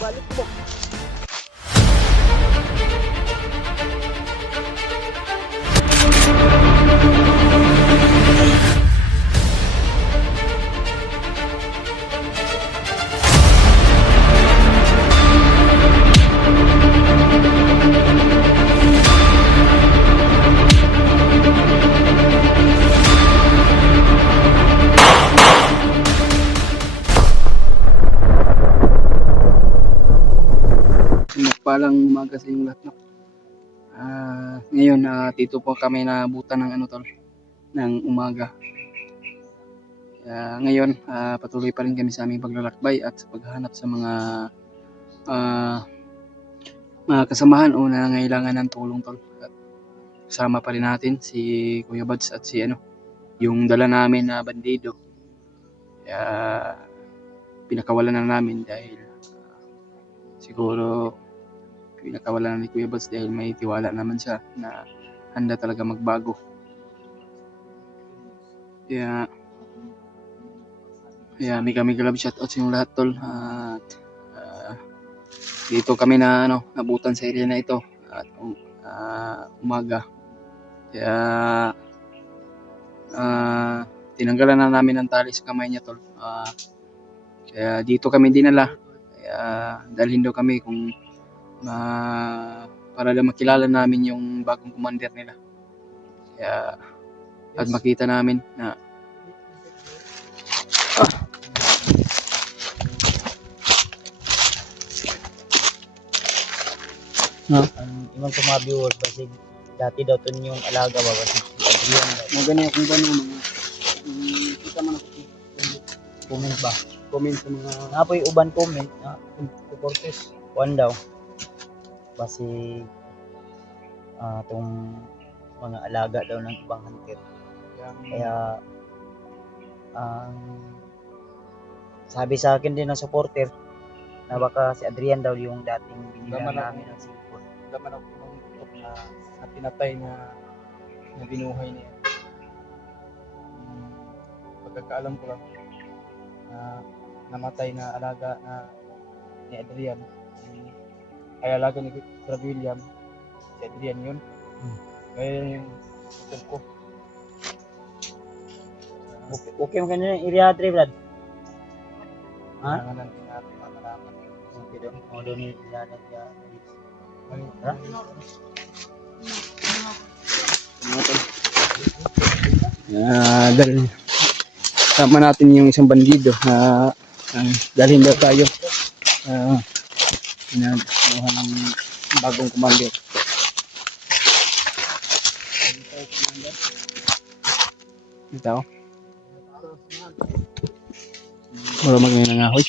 Balik mo. Palang umaga sa inyong lahat, no? Ngayon, dito po kami nabutan ng ng umaga. Ngayon, patuloy pa rin kami sa aming paglalakbay at sa paghahanap sa mga kasamahan o nangangailangan ng tulong, tol. At kasama pa rin natin si Kuya Buds at si yung dala namin na bandido. Pinakawalan na namin dahil siguro pinakawalan na ni Kuya Buds dahil may tiwala naman siya na handa talaga magbago. Mega love shoutout sa inyong lahat, tol. At dito kami na nabutan sa area na ito at umaga. Tinanggalan na namin ng tali sa kamay niya, tol. Kaya dito kami dinala. Dalhin daw kami para lang makilala namin yung bagong commander nila. At makita namin na Ang imong mga viewers basig dati daw ton yung alaga ba basig si Adrian ba. maganda kung gano'n kita man Comment ba? comment sa mga Napoy uban comment na supporters kuan daw basig tong mga alaga daw ng ibang hunter. Kaya sabi sa akin din ng supporter na baka si Adrian daw yung dating binilang namin ng sipon. laman ako ng tutok na pinatay na binuhay niya. Pagkakaalam ko lang na namatay na alaga ni Adrian ay alaga ni Brad William, si Adrian yun. Kaya yung tutok ko. Okay mo kanina yung area Adri, Brad? Kailangan natin malaman. Okay daw. O doon yung area niya. Ha? Dahil sama natin yung isang bandido dalhin daw tayo pinakuha ng bagong commander. Ito wala magiging nangahoy.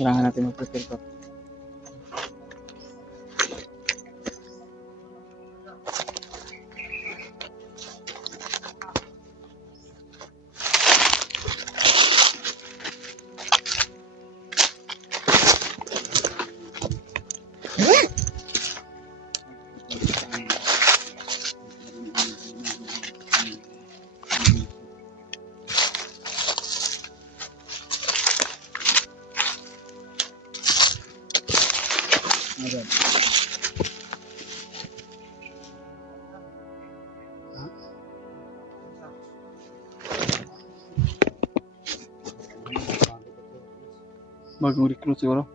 Kailangan natin mag-prepare ko. Bagong recruit siguro.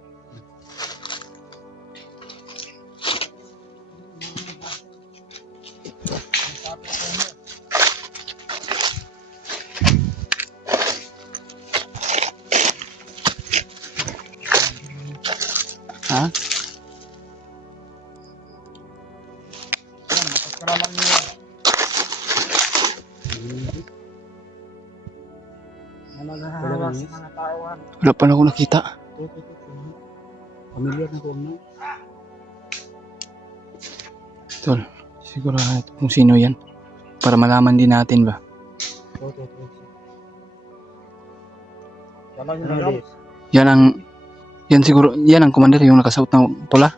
Ha? naman niya. Na maghahawa sa mga tauhan. Wala pa na ako nakita. Pamilyar na ko na. Tol, siguro kung sino yan. Para malaman din natin ba. Walang nalaw. Yan siguro, yan ang commander, yung nakasuot ng pula.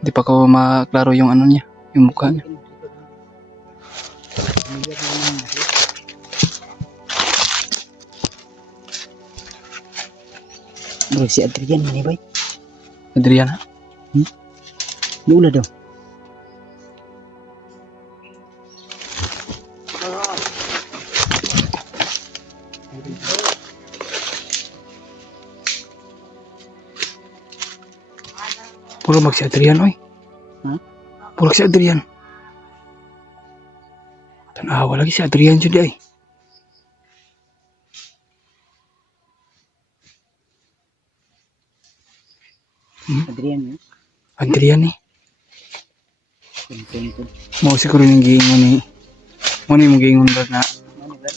Hindi pa ko maklaro yung ano niya, yung mukha niya. Bro, si Adrian ini bay. Adriana. Lula daw. Puro mag si Adrian, oy. Puro si Adrian. Tanawa lagi si Adrian jud ay. Adrian eh. Adrian eh. Tingting. Mo siguro yung giingon ni. Mo ni mo giingon ba na Ano ba?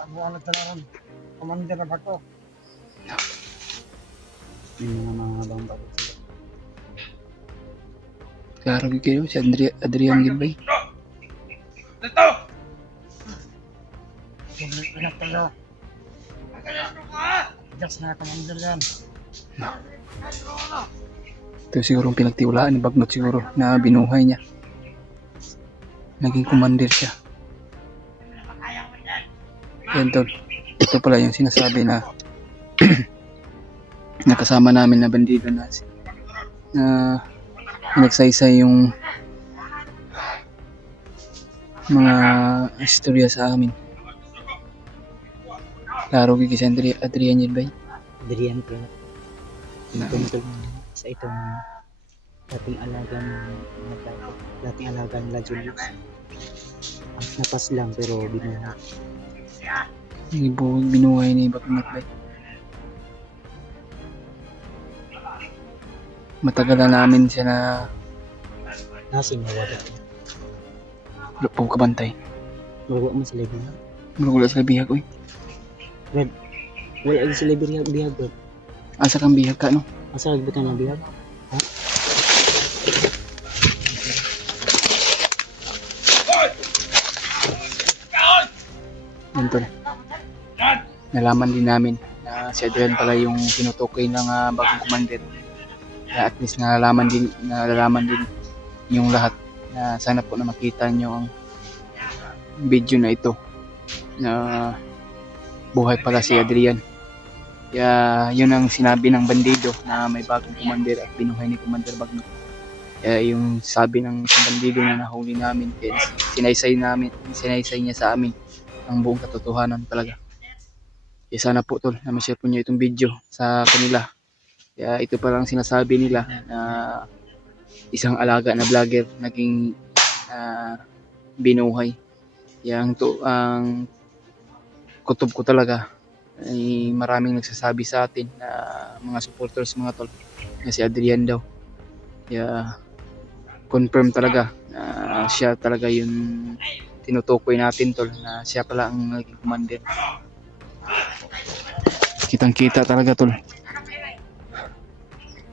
Ano ang nagtalaran? Commander na ba ko? Yung mga bakit sila. klaro gyud kayo si Adrian gid bay. Anak tayo. Just na commander yan. Ito siguro ang pinagtiwalaan ni Bagnot siguro na binuhay niya. Naging commander siya. Yan tol. Ito pala yung sinasabi na nakasama namin na bandido na nagsaysay yung mga istorya sa amin. Klaro gigi si Adrian yun ba? Adrian ko. Tungkol sa itong dating alaga nila Julius. Ang napas lang pero binuhay. Binuhay ni Bagnot ba? Matagal na namin siya na Nasin na wala. lupaw kabantay. Wala mo sila bihag. Wala sila bihag oy. Wala sila bihag bro. Asa kang bihag ka no? Asa nagbutan ng bihag? Ha? Yan tol. Nalaman din namin na si Adrian pala yung tinutukoy ng bagong commander. Kaya at least nalalaman din yung lahat na sana po na makita nyo ang video na ito na buhay pala si Adrian. Kaya yun ang sinabi ng bandido na may bagong commander at binuhay ni Commander Bagnot. Kaya yung sabi ng bandido na nahuli namin, kaya sinaysay niya sa amin ang buong katotohanan talaga. Kaya sana po tol na ma-share po nyo itong video sa kanila. Kaya ito pa lang sinasabi nila na isang alaga na vlogger naging binuhay. Yang ang kutob ko talaga ay maraming nagsasabi sa atin na mga supporters mga tol na si Adrian daw. Kaya confirm talaga na siya talaga yung tinutukoy natin tol na siya pala ang naging commander. Kitang kita talaga tol.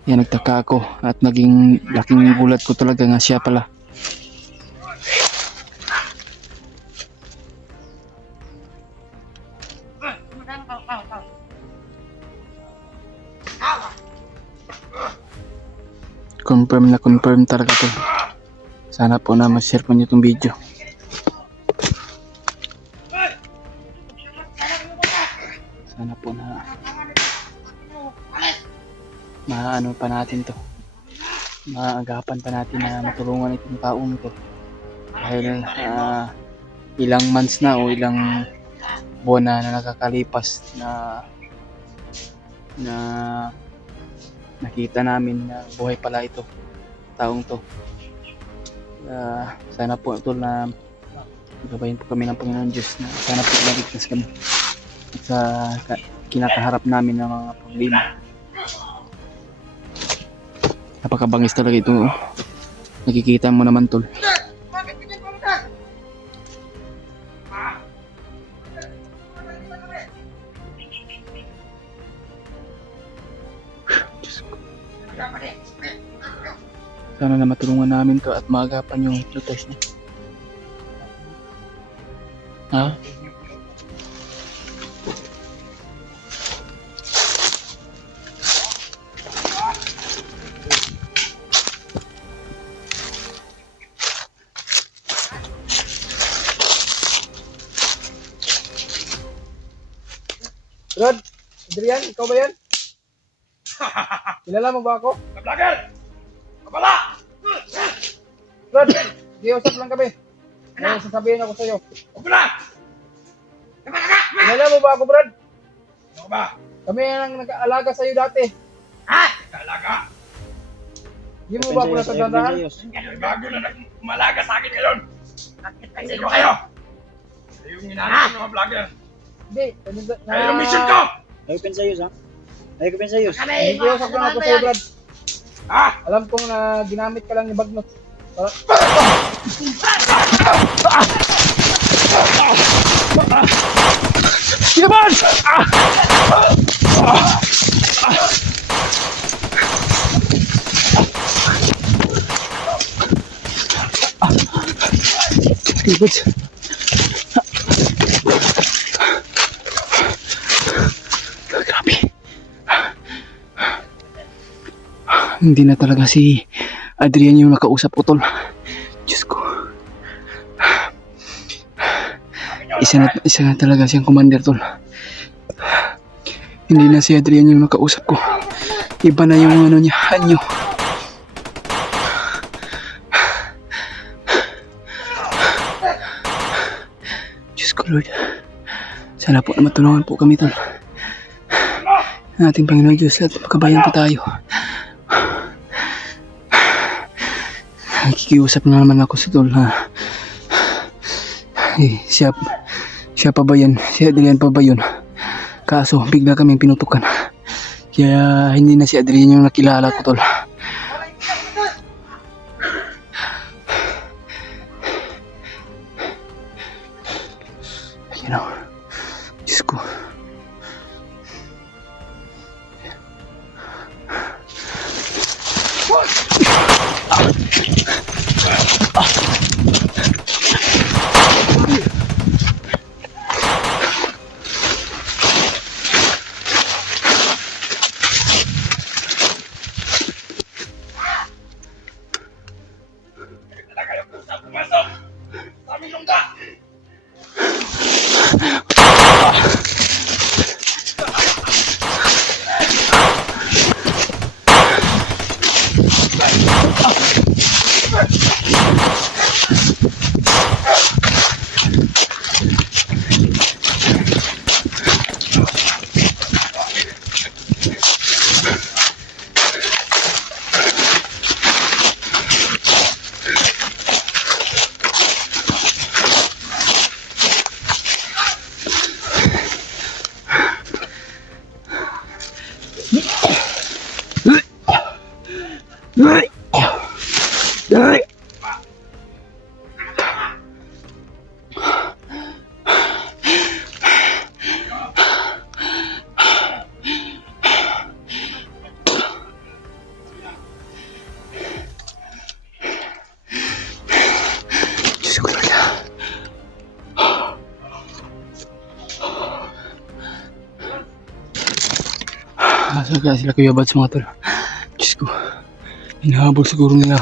Yan nagtaka ako at naging laking gulat ko talaga nga siya pala. Confirm talaga to. Sana po na ma-share po niyo itong video. Sana po na maano pa natin to. Maagapan pa natin na matulungan itong taong ito. Dahil ilang months na o ilang buwan na nakakalipas na nakita namin na buhay pala ito taong to. Sana po ito na gabayin po kami ng Panginoon Diyos na sana po maligtas kami sa kinakaharap namin ng mga problema. Napakabangis talaga ito. Oh. Nakikita mo naman tol. Diyos ko. Sana na matulungan namin to at maagapan yung hypnotize niya. Ha? Rod, Adrian, ikaw ba yan? Kilala mo ba ako? Vlogger! Kabala! Rod, di usap lang kami. May sasabihin ako sa'yo. Huwag mo na! Kilala mo ba ako, Brad? Ano ba? Kami ang nag-aalaga sa'yo dati. Talaga! Di mo ba ako natatandaan? May bago na nagmalaga sa akin ngayon! Sino kayo? Kayo yung hinahanap ng mga vlogger! Hindi. Kayo yung mission ko! Ayaw pensayos ha? Ayaw pensayos. Hindi usap lang ako sa'yo, Brad. Ha? Alam kong na ginamit ka lang ni Bagnot. Para... Sinaman! Tibot. Grabe. Hindi na talaga si Adrian yung nakausap ko, tol. Diyos ko. Isa na talaga siyang commander, tol. Hindi na si Adrian yung nakausap ko. Iba na yung ano niya, anyo. Diyos ko, Lord. Sana po na matulungan po kami, tol. Ang ating Panginoon Diyos at makabayan po tayo. Nakikiusap na naman ako sa tol ha. Siya pa ba yan? Si Adrian pa ba yun? Kaso bigla kaming pinutukan. Kaya hindi na si Adrian yung nakilala ko, tol. You know, Diyos ko. Talaga kayo pusa pumasok! Sa aming lungga! Diyos ko, Lord. Asa kaya sila Kuya Bads, mga tol? Diyos ko. Hinahabol siguro nila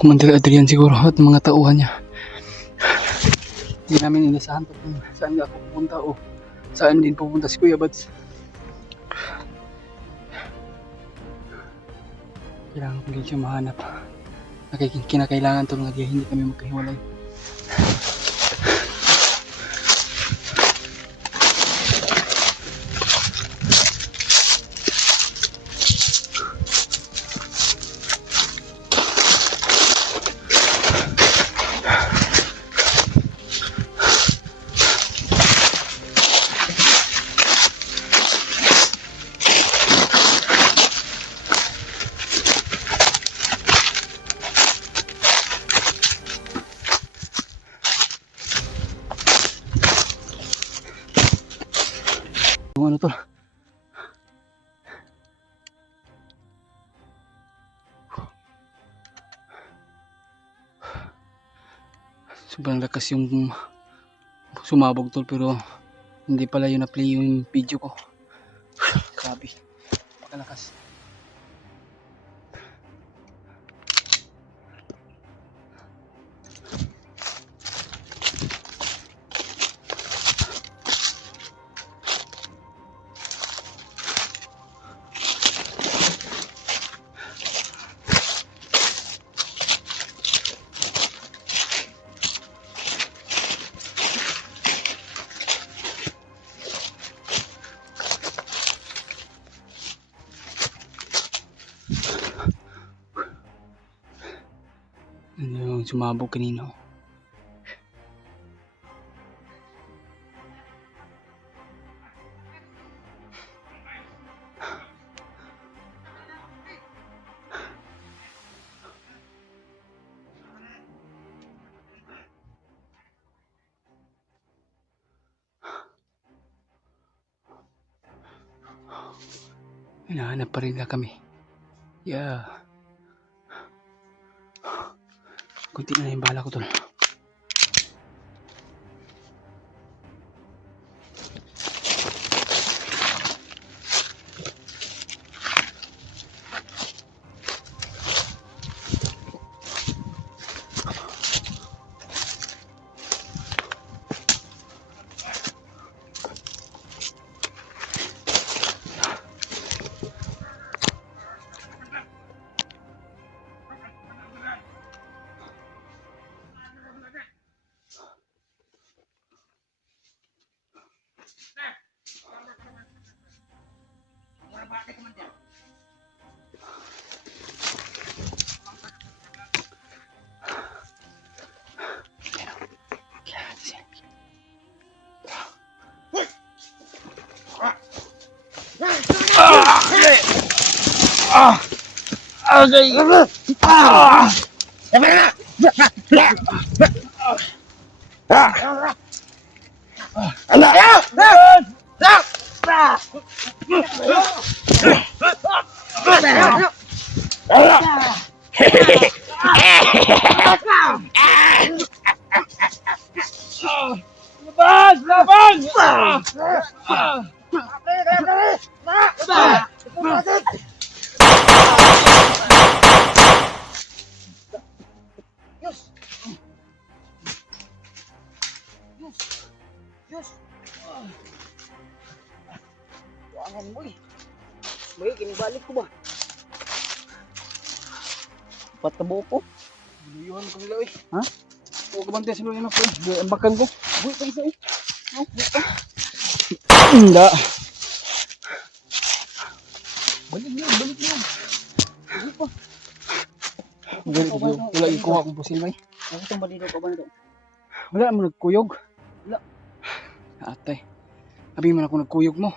Commander Adrian siguro at mga tauhan niya. Hindi namin inasahan pa kung saan ako pupunta o saan din pupunta si Kuya Bads. Kailangan ko din siya mahanap. Kinakailangan to nga di hindi kami magkahiwalay. Sobrang lakas yung sumabog tol, pero hindi pala yun na-play yung video ko. Grabe. Pakalakas. Ano yung sumabog kanina. Hinahanap pa rin na kami. Yeah. Kunti na yung bala ko tol. Tuangan mo eh. May kinibalik ko ba? Ba't ka buo po? Luyuhan ko nila eh. Ha? Huwag ka bantay sa luyuhan ako eh. Ang bakan ko. Buo ka isa eh. Hindi. Balik niyo, balik niyo. Balik pa. Wala ikuha akong pusil ba eh. Ako itong balido ka ba nito? Wala mo nagkuyog. Wala. Atay. Abi man ako nagkuyog mo.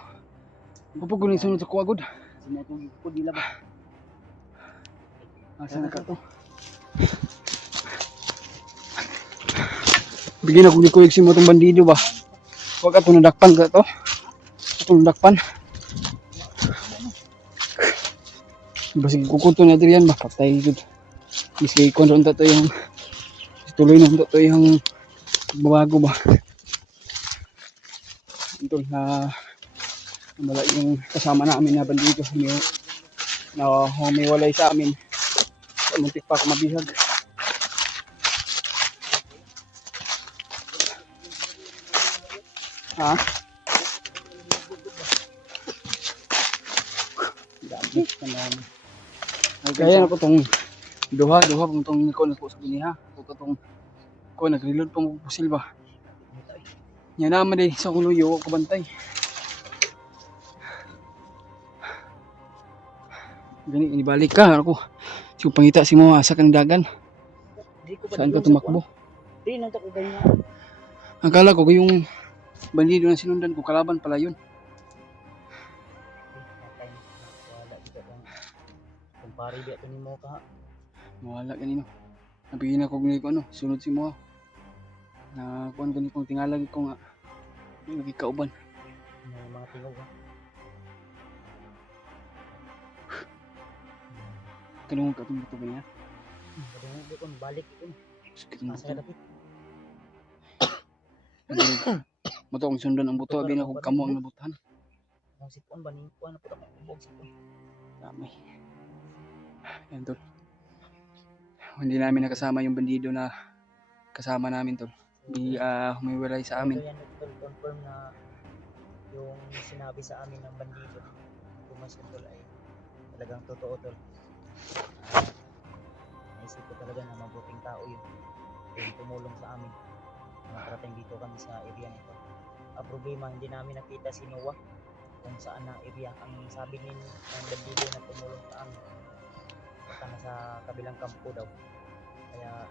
Pupugod yung sunod sa kuwagod. Sinatugig ko dila ba? Asa na ka to? Bigyan ako ni kuyog si mo itong bandido ba? Huwag ka itong nadakpan ka to. Itong nadakpan. Basig kukunto na dito yan ba? Patay dito. Miski kung ron to yung tuloy na to yung babago ba? Ito na wala yung kasama namin na bandido na humiwalay sa amin. Muntik pa ako mabihag. Ha? Kaya na ko itong duha kung itong ko na po sa biniha. Kung itong ko nag-reload pang pusil ba. Yan naman eh sa kuluyo ko bantay. Gani inibalik ka ako. Sige pangita si mo asa kang dagan. Saan ka tumakbo? Di nang ko ganyan. Ang kala ko yung bandido na sinundan ko kalaban pala yun. Wala dito lang. Kumpare di ato nimo ka. Mawala kanino. Napigin ako gani ko ano, sunod si mo. Na kuan gani kong tingalag ko nga. Lagi kauban. Mga tingaw ba? Kanong ka itong buto ba niya? Kadungog ko balik ko. Sakit mo Asa ito. dapit. Mo to ang sundan ang buto abi na kung kamo ang nabutan. Ang sipon ba ni kuan na pud ako ubog sipon. Dami. Yan tol. Hindi namin nakasama yung bandido na kasama namin tol. Humiwalay sa amin. Kaya tol, confirm na yung sinabi sa amin ng bandido pumasok tol ay talagang totoo tol. Naisip ko talaga na mabuting tao yun. Yung tumulong sa amin. Nakarating dito kami sa area nito. Ang problema, hindi namin nakita si Noah kung saan na area. Ang sabi ng bandido na tumulong sa amin, baka nasa kabilang kampo daw. Kaya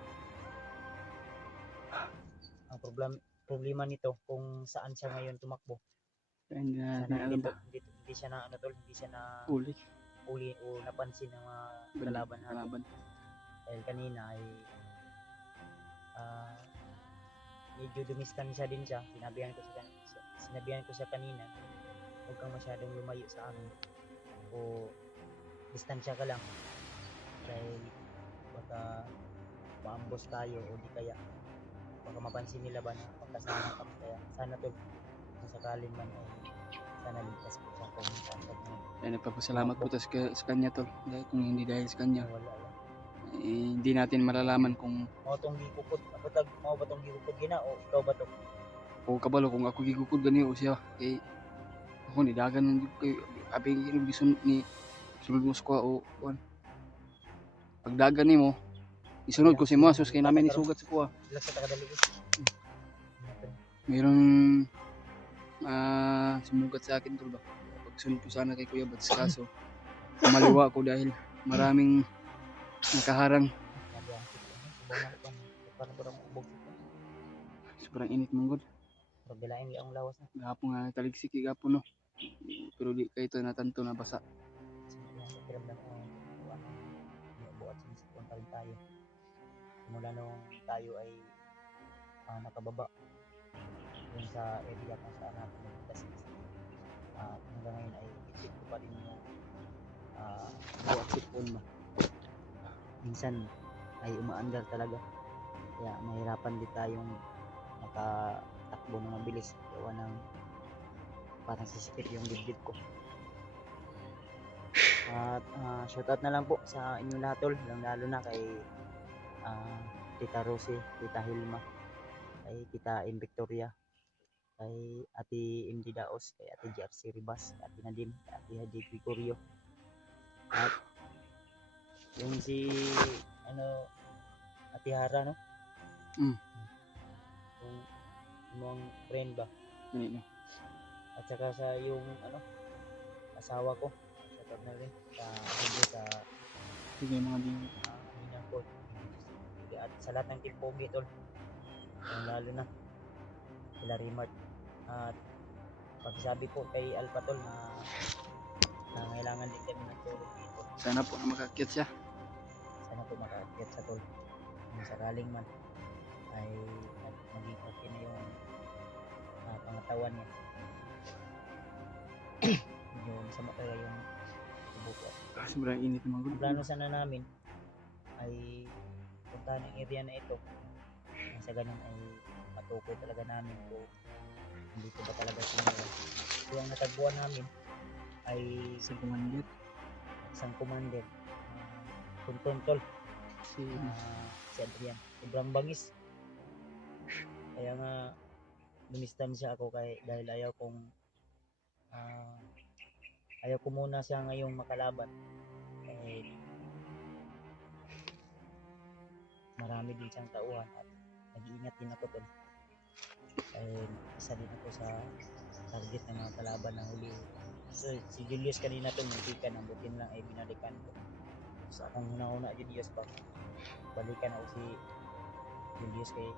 ang problema nito kung saan siya ngayon tumakbo. Hindi Sana na alam ba? hindi siya na ano tol, hindi siya na Uli. uli o napansin ng mga kalaban natin. Kalaban. Dahil kanina ay medyo dumistansya din siya. Sinabihan ko siya kanina, huwag kang masyadong lumayo sa amin o distansya ka lang dahil baka maambos tayo o di kaya baka mapansin nila ba na magkasama kami. Kaya sana tol, kung sakaling man ay sana ligtas ko siya kung saan na Nagpapasalamat po tayo sa kanya tol. Dahil kung hindi dahil sa kanya, wala lang. hindi natin malalaman kung Mao tong gikupod, ako tag mao ba tong gikupod gina o ikaw ba to? o kabalo kung ako gigukod gani o siya kay ako ni dagan ng kay abi gisun ni sulod mo sa kuha o kuan. Pagdagan nimo isunod ko si Masos kay namin isugat sa kuha. Sila sa takadali. Mayroong sumugat sa akin tol ba. Pagsunod ko sana kay Kuya Bats kaso maliwa ko dahil maraming nakaharang. Sabi ang sipon, paano ba ang ubog sipon? Sobrang init mong god. Pag bilain ang lawas na. Gapon nga taligsik gapon no. Pero di kay ito natanto na basa. Sinabihan sa kiramdam ko, buat sinisipon pa rin tayo. Simula nung tayo ay nakababa dun sa area kung saan natin nagtasis. Hanggang ngayon ay isip ko pa rin yung buat sipon mo. Minsan ay umaandar talaga. Kaya mahirapan din tayong nakatakbo ng mabilis. Gawa ng parang sisikip yung dibdib ko. At shoutout na lang po sa inyong lahat tol, lalo na kay Tita Rosie, Tita Hilma, kay Tita M. Victoria, kay Ate MD Daos, kay Ate JRC Ribas, kay Ate Nadim, kay Ate Haji Gregorio, at yung si Ate Hara no? Yung friend ba? Ganito. At saka sa yung asawa ko, shoutout na rin sa Sige mga din. Minang ko. At sa lahat ng team Pogi tol, lalo na sila Rimart. At pagsabi po kay Alpha tol na kailangan din kami ng tulong dito. Sana po na makakit siya. Sana po makaakyat sa tol. Kung sakaling man ay maging okay na yung pangatawan niya. Medyo masama talaga yung subuko. Sobrang init naman Ang god. plano sana namin ay puntahan ang area na ito. Sa ganun ay matukoy talaga namin kung dito ba talaga sila. So ang natagpuan namin ay Si Commander. isang commander, Tuntun tol, Si si Adrian. Sobrang bangis. Kaya nga dumistansya ako dahil ayaw ko muna siya ngayong makalaban. Marami din siyang tauhan at nag-iingat din ako tol. Isa din ako sa target ng mga kalaban na huli. So, si Julius kanina tol, muntikan ang butin lang ay binalikan ko. So akong hunahuna Julius pa. Balikan ako si Julius kay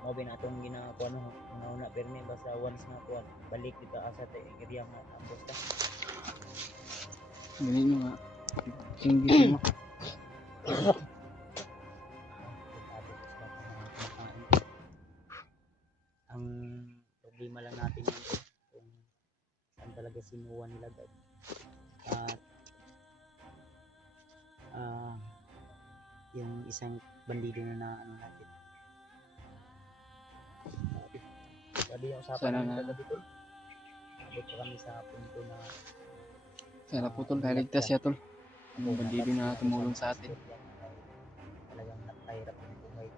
mo bin atong ginakuha no hunahuna permi basta once na kuan balik kita asa ta area nga ambos ta. ganito nga. Singgit mo. Ang problema lang natin yun kung saan talaga sinuha nila guys. At yung isang bandido na natin Sabi yung usapan Sana namin na- kagabi tol. Abot pa kami sa punto na Sana po tol, naligtas siya tol. Ang bandido na tumulong sa atin. Talagang napahirap yung buhay.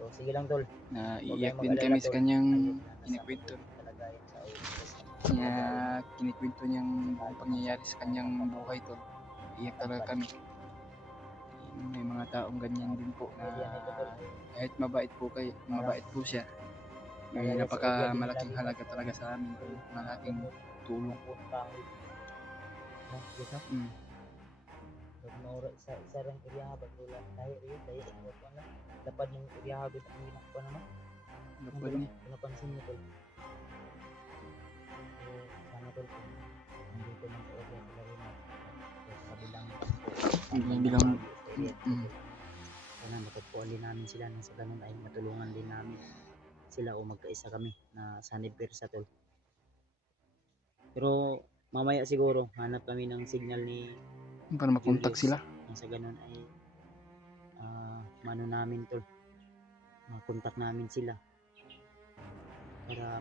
So sige lang tol. Na Huwag iiyak kayong din mag-alala, kami sa tol. kanyang Ayun na, nasa kinikwento. mabuting kalagayan sa oras. Kaya kinikwento niyang buong pangyayari sa kanyang buhay tol. Iyak talaga kami. May mga taong ganyan din po na Idea nito tol. kahit mabait po siya. May Talaga si napaka Idea din malaking lagi halaga talaga sa amin. Malaking tulong. Punta ang no, yes, no? Mm. Pag maura isa ring area habang wala tayo ko ano. Dapat ng area habang ang hinak pa naman. Lapad niya. Pinapansin niyo tol. So, sana tol kung nandito man sa area sila rin at sa kabilang Bilang area. mm. Sana matagpuan din namin sila nang sa ganun ay matulungan din namin sila o magkaisa kami na sanib persa tol. Pero mamaya siguro hanap kami ng signal ni para makontak Julius. sila. Nang sa ganun ay mano namin tol. Makontak namin sila para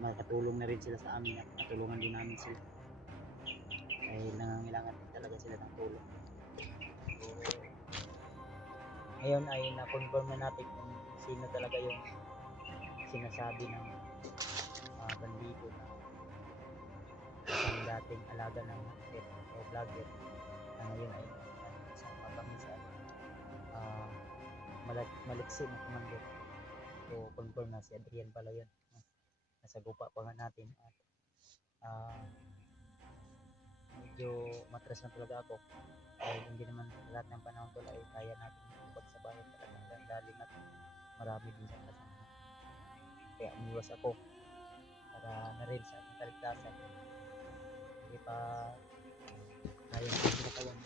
makatulong na rin sila sa amin at matulungan din namin sila. Dahil nangangailangan din talaga sila ng tulong. So, ngayon ay na-confirm na natin kung sino talaga yung sinasabi ng bandido na isang dating alaga ng vlogger na ngayon ay isang mabangis at maliksi na commander. So confirm na si Adrian pala yun. Nasa gupa pa nga natin at medyo matras na talaga ako dahil hindi naman lahat ng panahon ko ay kaya natin ibag sa bayan talagang dali at marami din sa kasama. Kaya umiwas ako para na rin sa ating kaligtasan. Hindi pa kaya natin pinakawan ng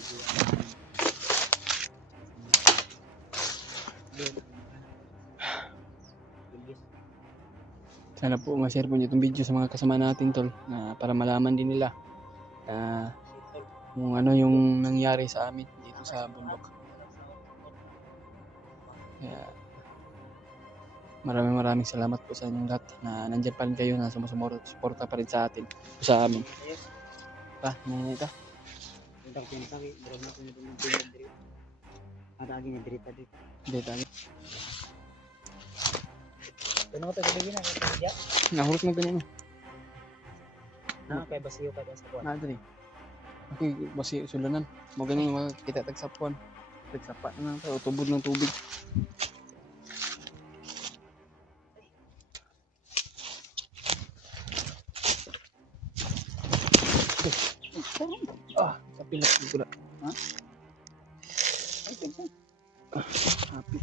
video namin. Sana po ma-share po niyo itong video sa mga kasama natin tol na para malaman din nila kung ano yung nangyari sa amin dito sa bundok. Kaya maraming salamat po sa inyong lahat na nandiyan pa rin kayo na sumusuporta pa rin sa atin sa amin. Pa, nangyay ito. Tentang pinsawi, meron na kung yung pinag diri. Atagi ni diri tadi. Hindi tayo. Kuno to sabi na yung dia. Nahulog na ganyan. Na kay basiyo kay sa kuan. Nadali. Okay, basi sulanan. Mo ganyan makita tag sapon. Tagsapa na tayo, tubod ng tubig. Sa pilat siguro. Ha? Ay, ganyan. Happy.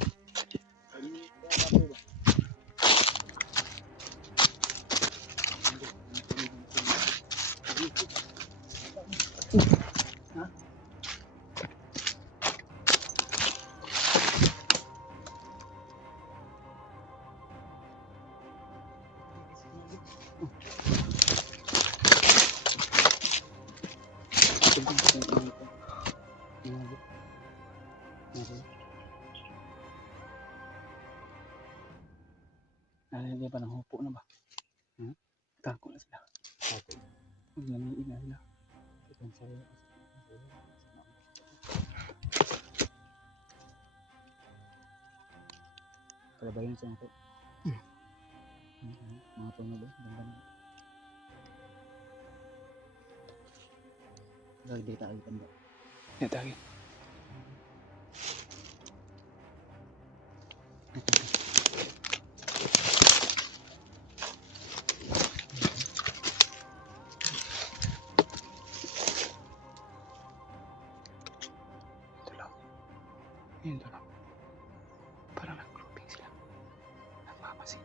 Hindi pa nang hupo na ba? Tako na sila. Maglamiin na sila. Kalabayan siya ito. Mga puno ba? Ganda na. Lagi tayo tanda. Ito lagi. Ito lang. Parang nag-grouping sila. Nagpapasin.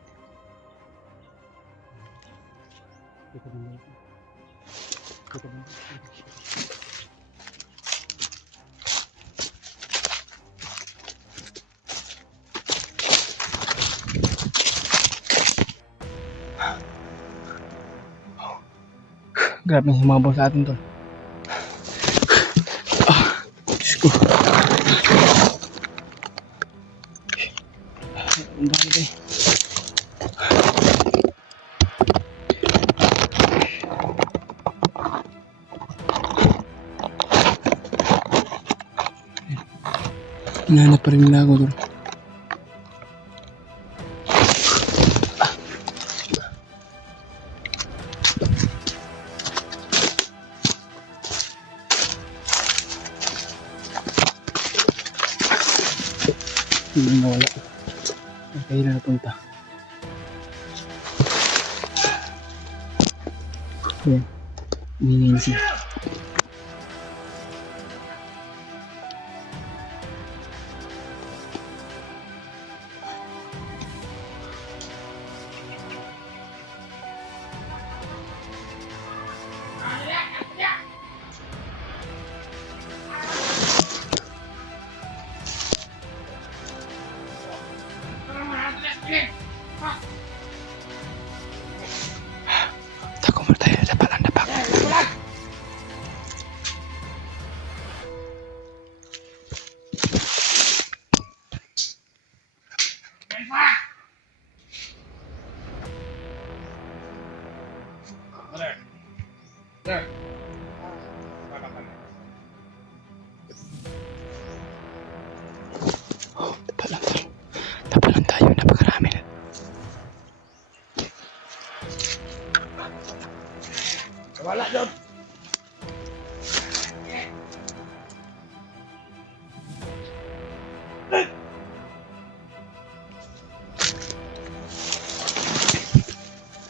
Dito na dito. Dito na. Grabe yung humabol sa atin tol. Diyos ko. Ang dami tayo. Hinahanap pa rin nila ako tol. Hindi nawala. Ang kailan napunta. Ayan. Hiningin siya. Tako mo tayo sa palang dapak. There. Tapalan tayo, napakarami na. Wala doon.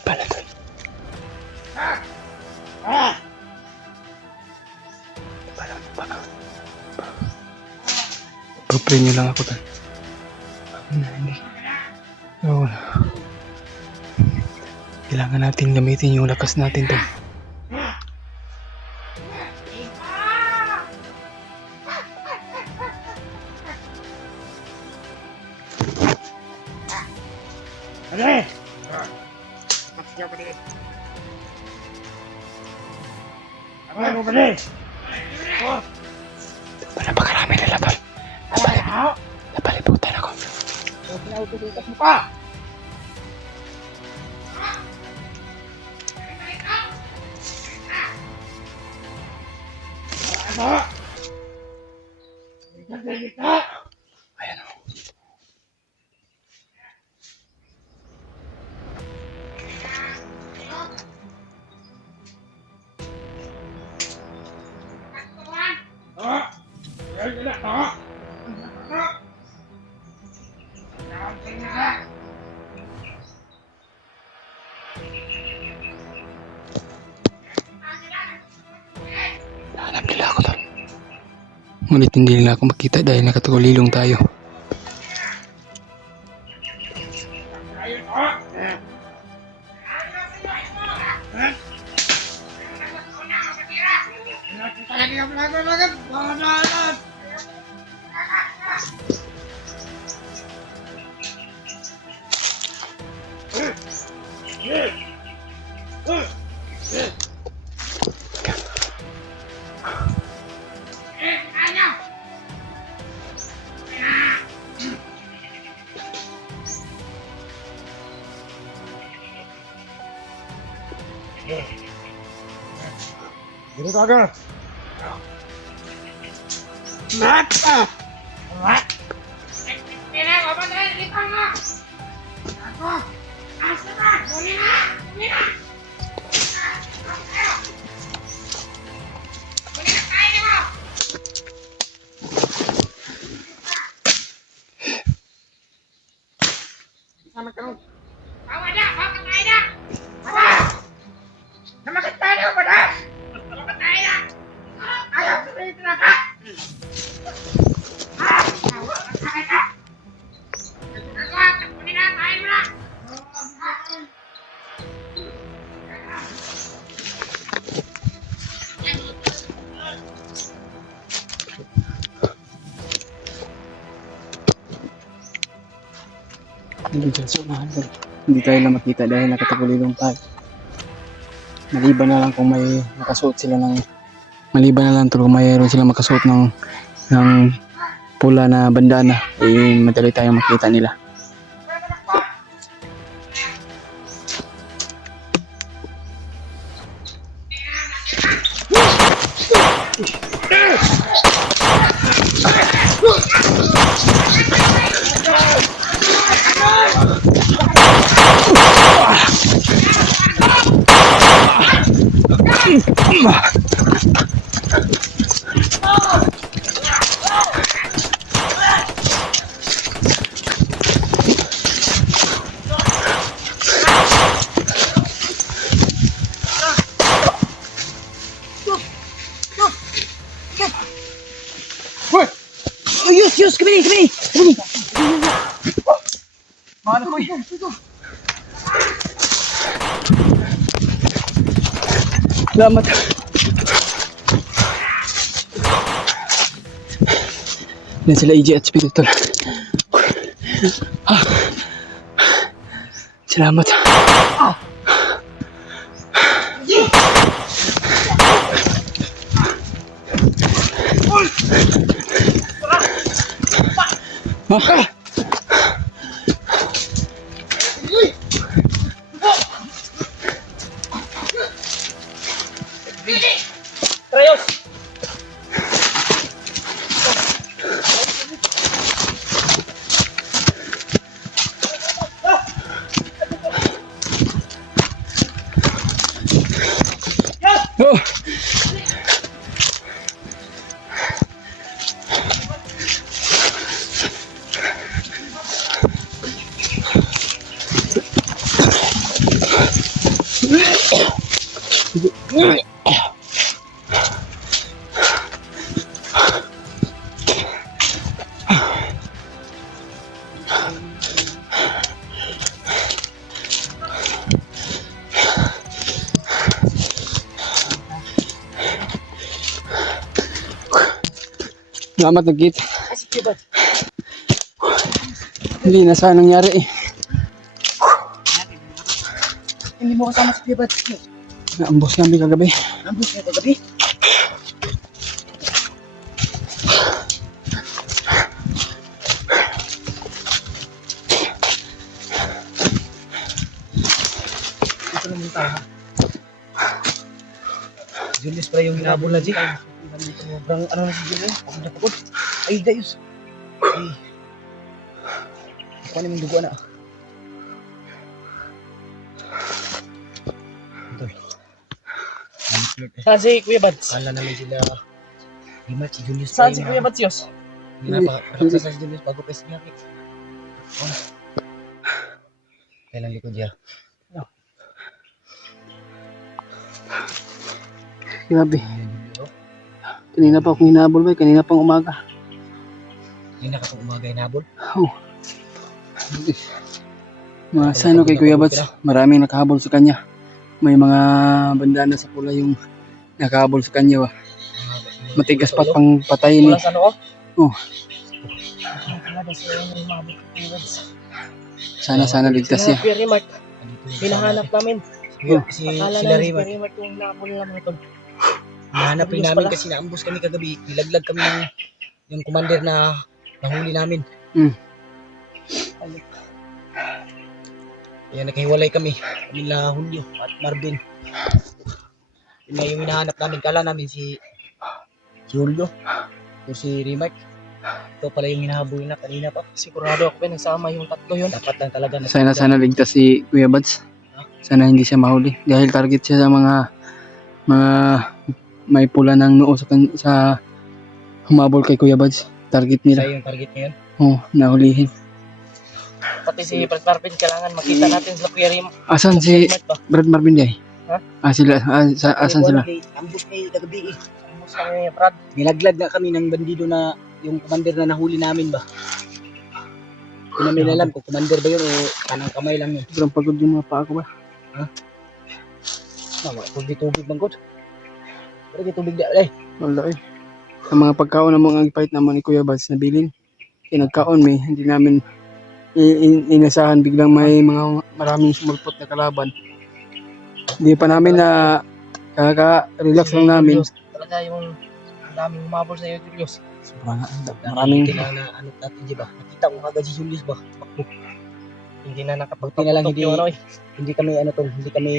Pala tol. Pag-pray nyo lang ako tol. Hindi. Oo. Kailangan natin gamitin yung lakas natin tol. Ano? Ano ba rin? Napakarami nila tol. Napalibutan ako. Pinautusukas mo pa! Ano? Ayan o. Hanap nila ako tol. Ngunit hindi nila ako makita dahil nakatulilong tayo. Dito ka agad. Mata! Hindi tayo lang makita dahil nakatagulilong tayo. Maliban na lang kung may makasuot sila ng kung mayroon sila makasuot ng pula na bandana, eh madali tayong makita nila. Yus, kami. Mana ko eh. Salamat. Yan sila EJ at Spiritul. Salamat. Oh. Salamat nagkita. Hindi na sana nangyari eh. Hindi mo kasama si Kuya Bats. Naambos namin kagabi. Ambus niya kagabi. Ito naman tayo. Julius pala yung hinabol na, G. Sobrang ano na si Julius. Pagod na pagod. Ay, Dayus. Ay. Ako naman dugo na. Saan si Kuya Bats? Kala namin sila. Di ba, si Julius Saan si Kuya Bats, Yos? Pinapakakasa sa si Julius bago pa sinabi. Kailan likod niya? Grabe. Kanina pa akong hinabol ba? Kanina pang umaga. Hindi na kapag umaga hinabol. Masano kay Kuya Bats. Maraming nakahabol sa kanya. May mga bandana sa pula yung nakahabol sa kanya. Ba. Matigas pa pang patayin Wala eh. sa ano ko? Oh. Sana ligtas siya. Kuya Remark, hinahanap namin. Sila Akala namin si Rima. Kuya Remark yung hinabol nila mga tol. Hinahanap rin Julius namin pala. kasi naambus kami kagabi. Nilaglag kami ng yung commander na nahuli namin. Kaya naghiwalay kami. Kami na Julio at Marvin. Yun na yung hinahanap namin. Kala namin si Julio o si Rimac. Ito pala yung hinahabol na kanina pa. Sigurado ako nagsama yung tatlo yun. Dapat lang talaga na Sana ligtas si Kuya Bats. Sana hindi siya mahuli. Dahil target siya sa mga may pula ng noo sa humabol kay Kuya Bats. Target siya nila. yung target ngayon. Oh, nahulihin. Pati si Brad Marvin, kailangan makita natin sa Kuya Remark. Asan si Brad Marvin Day? Ha? Asan sila? Ambus kayo kagabi eh. Ambus kami niya, Brad. Nilaglag na kami ng bandido na yung commander na nahuli namin ba. Hindi namin alam kung commander ba yun o kanang kamay lang yun. Sobrang pagod yung mga paa ko ba? Tubig bang god? Pero di tubig da ay. Wala eh. Ang mga pagkaon na mga fight naman ni Kuya Bats na bilin. Nagkaon may hindi namin inasahan, biglang may mga maraming sumulpot na kalaban. Hindi pa namin na kaka-relax lang namin. Talaga yung ang daming humabol sa iyo, Julius. Maraming na ano natin di ba? Nakita ko kagad si Julius ba? Takbo. Hindi na Buti na lang nakapagpaputok yung ano eh. hindi kami ano tol, hindi kami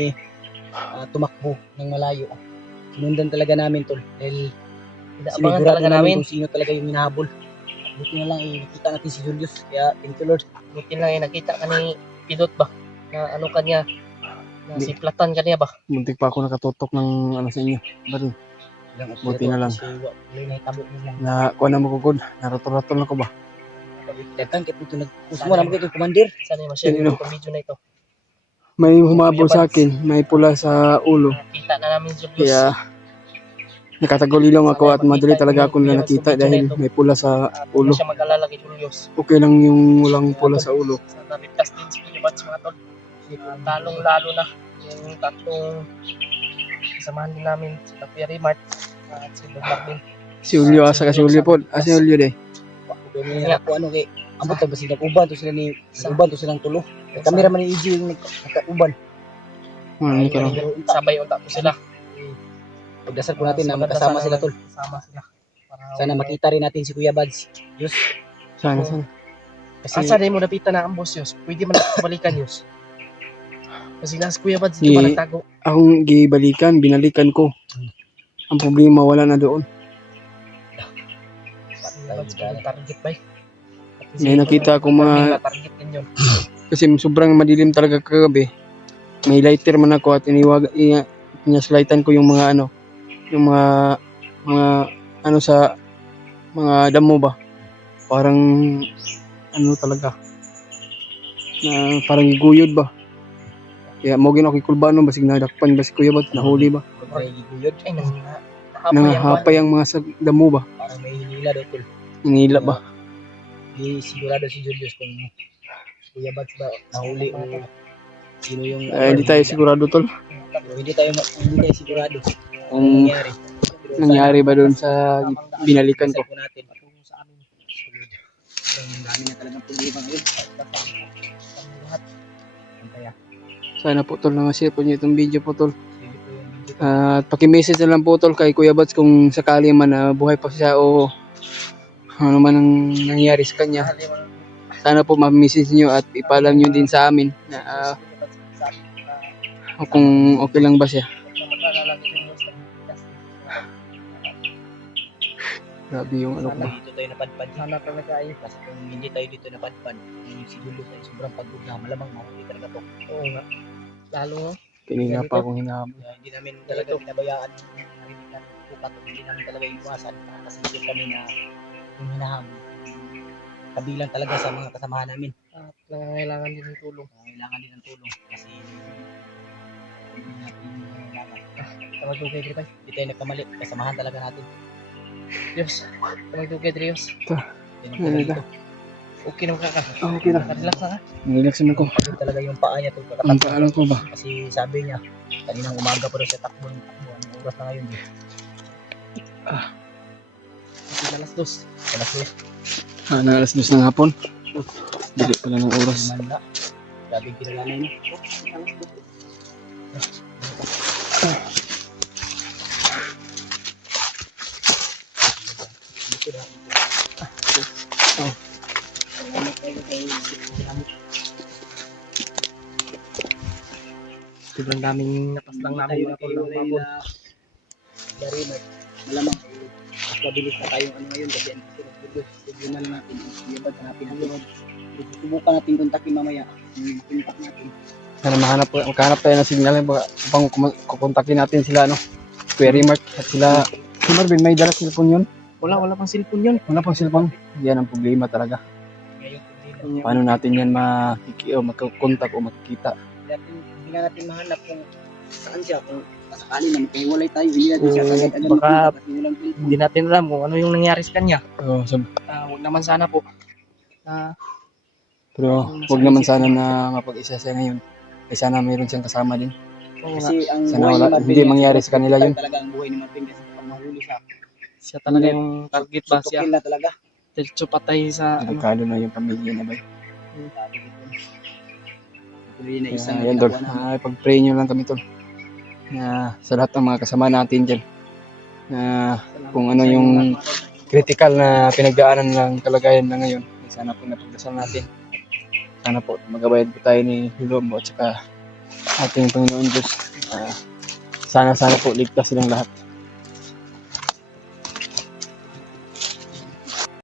tumakbo ng malayo. Sinundan talaga namin tol dahil Inaabangan talaga sinigurado namin. kung sino talaga yung hinahabol. Buti na lang nakita natin si Julius. Kaya thank you Lord. Buti lang nakita ka ni Pidot ba? Na ano kanya, na Di- siplatan kanya ba? Muntik pa ako nakatutok ng ano sa inyo. Baril. Buti na lang. May nahitabo mo lang. Na kuha na mo kugod. Naratol-ratol na ko ba? Datang kaya ito nag-push mo naman kayo commander. Sana yung ma-share Sino? yung video na ito. May humabol sa akin. May pula sa ulo. Nakita na namin Julius. Kaya nakatagulilong ako at madali talaga ako nila nakita dahil may pula sa At ulo. huwag siya mag-alala kay Julius. Okay lang yung walang pula sa ulo. Sana ligtas din si Kuya Bats mga tol. Talong lalo na yung tatlong kasamahan din namin si Kuya Rimart at si Don Marvin. Si Julio, asa ka si Julio po. Si Julio de. Kaya ako ano kay ambot ba sila uban to sila ni uban to silang tulo. Kamera man ni EJ yung nagka-uban. Ano ka lang. Sabay unta po sila. Pagdasal po natin na magkasama sila tol. Kasama sila. Para Sana makita rin natin si Kuya Bads. Diyos. Sana, sana. Kasi Asa rin mo napitan na ang boss Yus. Pwede man balikan Yus. Kasi nas Kuya Bads, Di- di ba nagtago? Akong gibalikan, binalikan ko. Ang problema wala na doon. Kuya Bads, kung target ba eh. May nakita akong mga- target din yun. Kasi sobrang madilim talaga kagabi. May lighter man ako at pinaslightan ko yung mga ano, yung mga ano sa mga damo ba. Parang ano talaga. Na parang guyod ba. Kaya mo gina ako kulbano basig nadakpan ba si Kuya Bat, nahuli ba. may giguyod. Ay, Nangahapay ang mga sa damo ba. Parang may hinila daw tol. Hinila ba. Di sigurado si Julius kung Kuya Bads ba nahuli o sino yung Hindi tayo sigurado tol. Pero hindi tayo sigurado Kung nangyari. Pero nangyari ba doon sa binalikan ko. Dasal po natin patungkol sa amin. Ang dami na talagang problema ngayon. Lahat. Kaya Sana po tol na share po niyo itong video po tol. sige po yung video. At paki-message na lang po tol kay Kuya Bats kung sakali man na buhay pa siya o ano man ang nangyari sa kanya. Sana po ma-message niyo at ipalam niyo din sa amin na kung okay lang ba siya. Grabe yung ano ko. Sana dito tayo napadpad. Sana talaga ay kasi kung hindi tayo dito napadpad, yung si Julius ay sobrang pagbuga. Malamang mahuli talaga to. Oo nga. Lalo, Kanina pa akong hinahabol. Kaya hindi namin talaga pinabayaan yung narinig namin pupat. Hindi namin talaga iwasan. Kasi hindi kami na yung hinahamon. Kabilang talaga sa mga kasamahan namin. at nangangailangan din ng tulong. Kailangan din ng tulong kasi hindi natin kailangan. Tamagdugay Dripay. Hindi tayo nagkamali. Kasamahan talaga natin. Diyos. Tamagdugay Drios. Hindi nagkamali ito. Okay naman ka. Okay na. Relax na ka. Relax naman ko. Pagod talaga yung paa niya. Ang paalam ko ba? Kasi sabi niya, kaninang umaga pa daw siya takbo. Anong oras na ngayon? Kasi alas 2. Alas 2. Na alas 2 ng hapon. Dili pala ng oras. Manda. Grabe kinalanay niya. Sobrang daming napaslang namin mga tol ng mabon. Dari malamang mas mabilis na tayong ano ngayon kasi ang tignan natin yung hanapin natin. Subukan natin kontakin mamaya. Kontak natin. Sana maghanap tayo ng signal upang kukontakin natin sila no. Kuya Rimart at sila. Si Marvin, may dala cellphone yun? Wala pang cellphone yun. Wala pang cellphone. Yan ang problema talaga. Ngayon hindi Paano natin yan makakontak o makikita? hindi na natin mahanap kung saan siya kung sakali na magkahiwalay tayo hindi natin siya Oo, agad-agad baka- makita kasi walang cellphone. Hindi natin alam kung ano yung nangyari sa kanya. So, Huwag naman sana po. pero wag naman sana na mapag-isa siya ngayon. Ay sana mayroon siyang kasama din. Oo nga. Kasi ang Sana buhay wala, ni Marvin hindi mangyari sa kanila yun. talaga ang buhay ni Marvin kasi pag mahuli siya Siya talaga yung target ba siya. tutukil na talaga. Diretso patay sa ano. Delikado na yung pamilya na ba? Sabi ko po. Tuloy na isang Yan tol, nagkakuha na. pag-pray nyo lang kami tol. Na sa lahat ng mga kasama natin dyan. Na kung ano yung critical na pinagdaanan ng kalagayan na ngayon. Sana po napagdasal natin. Sana po magabayad po tayo ni Lolo at saka ating Panginoon Diyos. Sana po ligtas silang lahat.